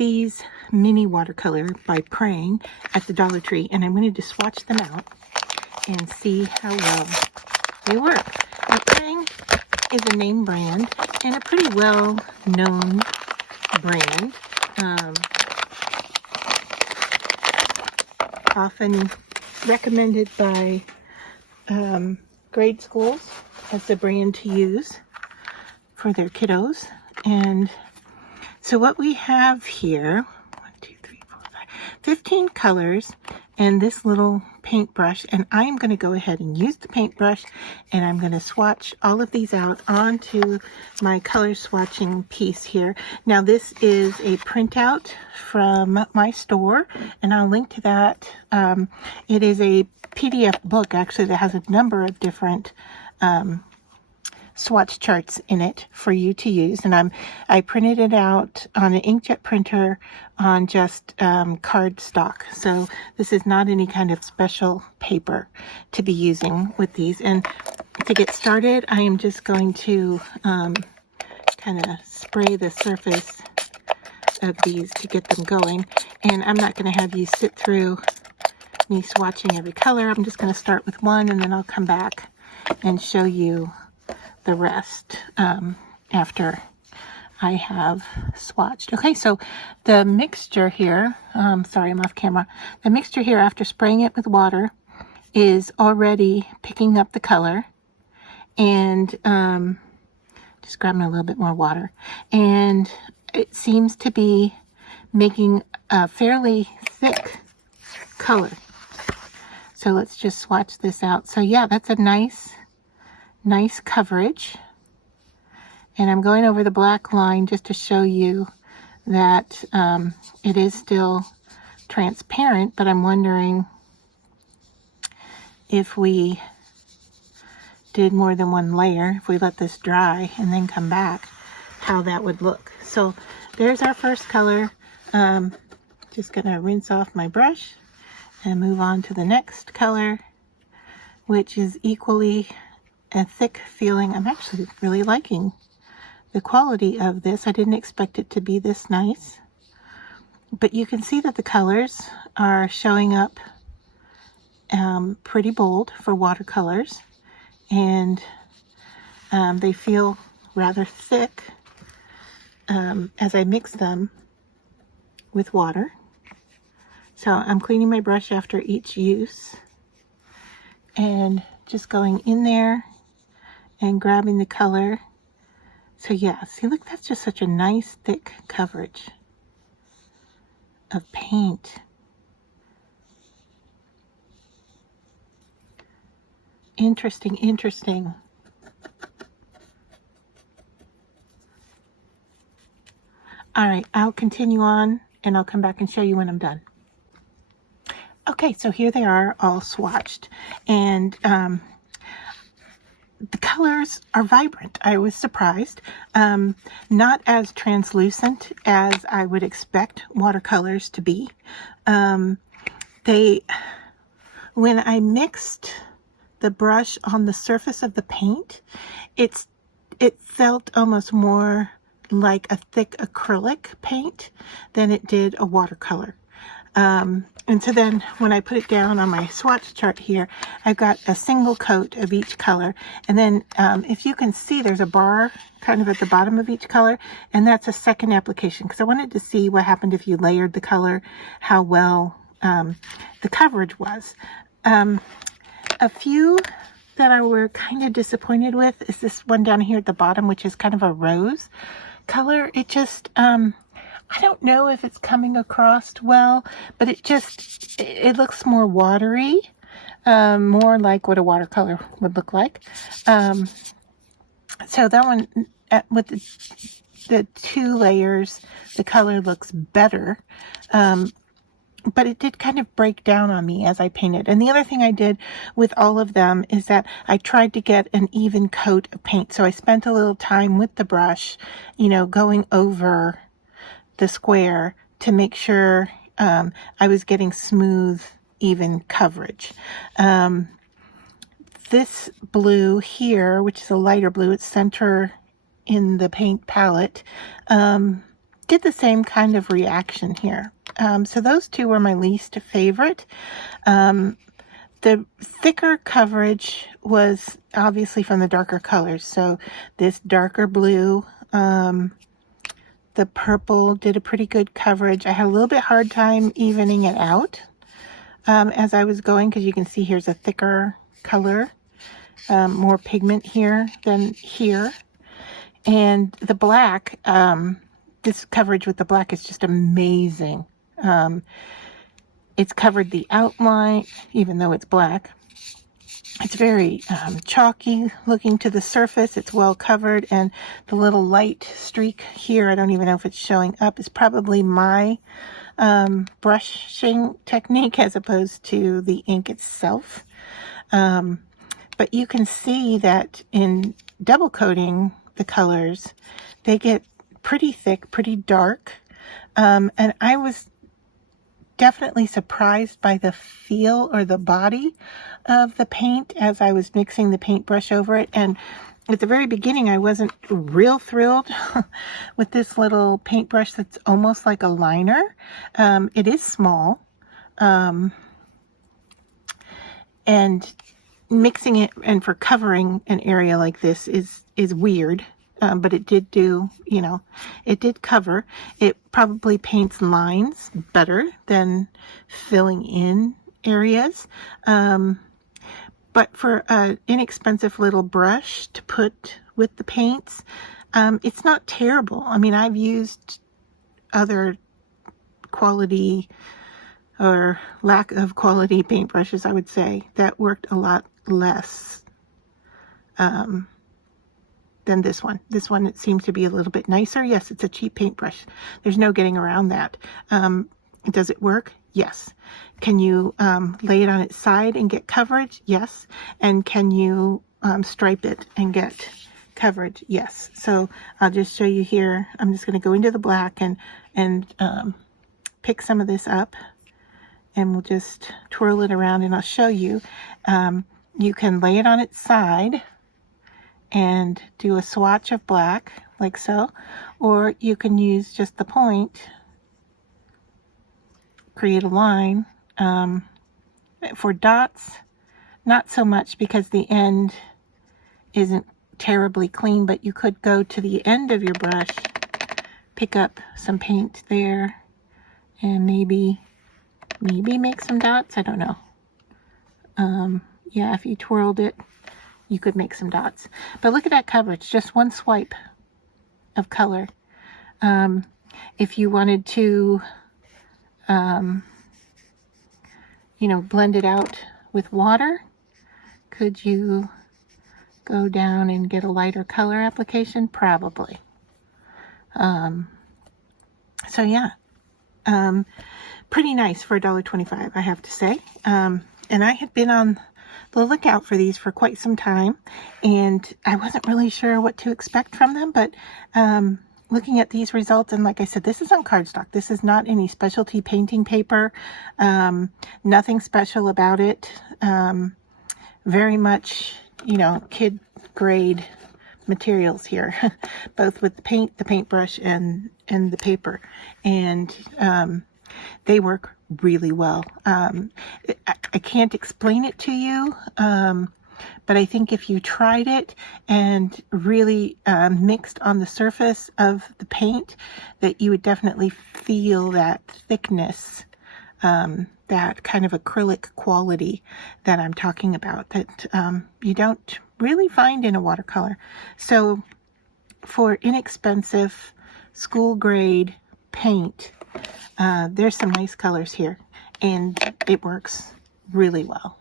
these mini watercolor by Prang at the Dollar Tree, and I wanted to swatch them out and see how well they work. Now, Prang is a name brand and a pretty well-known brand. Often recommended by grade schools as a brand to use for their kiddos. And so what we have here, 15 colors and this little paintbrush, and I'm going to go ahead and use the paintbrush, and I'm going to swatch all of these out onto my color swatching piece here. Now this is a printout from my store, and I'll link to that. It is a PDF book actually that has a number of different swatch charts in it for you to use, and I printed it out on an inkjet printer on just cardstock. So this is not any kind of special paper to be using with these. And to get started, I am just going to kind of spray the surface of these to get them going. And I'm not going to have you sit through me swatching every color. I'm just going to start with one, and then I'll come back and show you the rest after I have swatched. Okay, so the mixture here, sorry, I'm off camera. The mixture here, after spraying it with water, is already picking up the color, and just grabbing a little bit more water, and it seems to be making a fairly thick color. So let's just swatch this out. So yeah, that's a nice coverage, and I'm going over the black line just to show you that it is still transparent, but I'm wondering if we did more than one layer, if we let this dry and then come back, how that would look. So there's our first color. Just gonna rinse off my brush and move on to the next color, which is equally a thick feeling. I'm actually really liking the quality of this. I didn't expect it to be this nice, but you can see that the colors are showing up pretty bold for watercolors, and they feel rather thick as I mix them with water. So I'm cleaning my brush after each use and just going in there and grabbing the color. So yeah, see, look, that's just such a nice thick coverage of paint. Interesting, interesting. All right, I'll continue on and I'll come back and show you when I'm done. Okay, so here they are all swatched, and the colors are vibrant. I was surprised. Not as translucent as I would expect watercolors to be. When I mixed the brush on the surface of the paint, it felt almost more like a thick acrylic paint than it did a watercolor. And so then when I put it down on my swatch chart here, I've got a single coat of each color. And then if you can see, there's a bar kind of at the bottom of each color, and that's a second application, because I wanted to see what happened if you layered the color, how well the coverage was. A few that I were kind of disappointed with is this one down here at the bottom, which is kind of a rose color. It just, I don't know if it's coming across well, but it looks more watery, more like what a watercolor would look like. So that one, with the two layers, the color looks better. But it did kind of break down on me as I painted. And the other thing I did with all of them is that I tried to get an even coat of paint. So I spent a little time with the brush, going over the square to make sure I was getting smooth, even coverage. This blue here, which is a lighter blue, it's center in the paint palette, get the same kind of reaction here. So those two were my least favorite. The thicker coverage was obviously from the darker colors. So this darker blue, the purple did a pretty good coverage. I had a little bit hard time evening it out as I was going, because you can see here's a thicker color, more pigment here than here. And the black, this coverage with the black is just amazing. It's covered the outline, even though it's black. It's very chalky looking to the surface. It's well covered, and the little light streak here, I don't even know if it's showing up, is probably my brushing technique as opposed to the ink itself. But you can see that in double coating the colors, they get pretty thick, pretty dark. And I was definitely surprised by the feel or the body of the paint as I was mixing the paintbrush over it. And at the very beginning, I wasn't real thrilled with this little paintbrush that's almost like a liner. It is small. And mixing it and for covering an area like this is weird. But it did do, you know, it did cover. It probably paints lines better than filling in areas. But for an inexpensive little brush to put with the paints, it's not terrible. I mean, I've used other quality or lack of quality paintbrushes, I would say, that worked a lot less than this one. This one, it seems to be a little bit nicer. Yes, it's a cheap paintbrush. There's no getting around that. Does it work? Yes. Can you lay it on its side and get coverage? Yes. And can you stripe it and get coverage? Yes. So I'll just show you here. I'm just going to go into the black and pick some of this up, and we'll just twirl it around, and I'll show you. You can lay it on its side and do a swatch of black like so, or you can use just the point, create a line. For dots, not so much, because the end isn't terribly clean, but you could go to the end of your brush, pick up some paint there, and maybe make some dots. I don't know. Yeah, if you twirled it, you could make some dots. But look at that coverage, just one swipe of color. If you wanted to, you know, blend it out with water, could you go down and get a lighter color application? Probably. So yeah, pretty nice for $1.25, I have to say. And I had been on the lookout for these for quite some time, and I wasn't really sure what to expect from them, but looking at these results, and like I said, this is on cardstock. This is not any specialty painting paper. Nothing special about it. Very much, you know, kid grade materials here, both with the paint, the paintbrush, and the paper. And they work really well. I can't explain it to you, but I think if you tried it and really mixed on the surface of the paint, that you would definitely feel that thickness, that kind of acrylic quality that I'm talking about, that you don't really find in a watercolor. So for inexpensive school grade paint, there's some nice colors here, and it works really well.